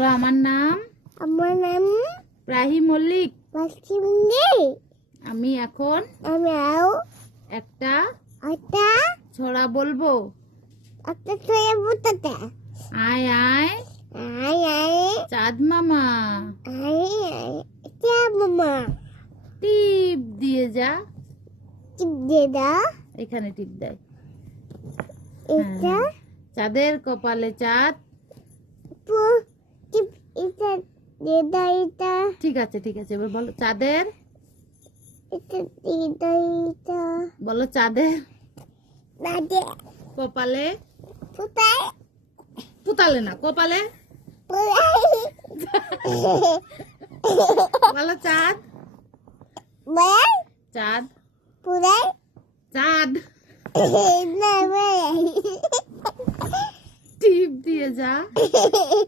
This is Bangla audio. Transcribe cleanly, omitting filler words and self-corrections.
বলো আমার নাম রাহি মল্লিক। আমি এখন একটা ছড়া বলবো। আয় আয় চাঁদ মামা, টিপ দিয়ে যা। এখানে টিপ দেয়। হ্যাঁ। চাঁদের কপালে চাঁদ। ঠিক আছে ঠিক আছে, এবার বলো চাঁদের। বলো চাঁদের কপালে, পুতালে না কপালে। বলো চাঁদ, চাঁদ চাঁদ টিপ দিয়ে যা।